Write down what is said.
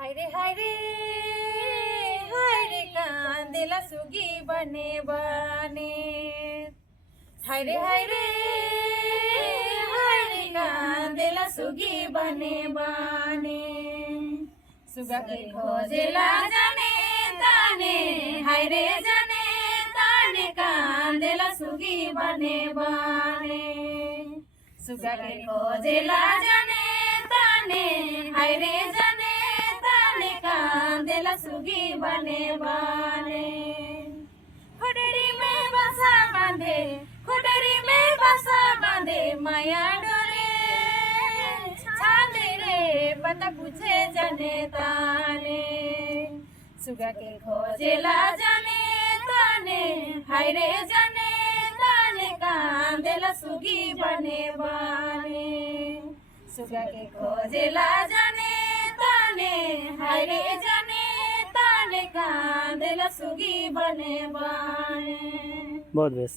हायरे हायरे हायरे कांदेला सुगी बने बने हायरे हायरे हायरे कांदेला सुगी बने बने सुगा के खोजेला जाने ताने हायरे जाने ताने कांदेला सुगी बने बने सुगा के खोजेला जाने ताने हायरे जाने कांदेला सुगी बने बने खुटरी में बसा बांधे खुटरी में बसा बांधे माया डोरे छांदे रे पता पूछे जाने ताने सुगा के खोजेला जाने ताने हायरे जाने ताने कांदेला सुगी बने बने सुगा के खोजेला जाने हायरे जाने ताने कांदेला सुगी बने बने। बहुत बेस।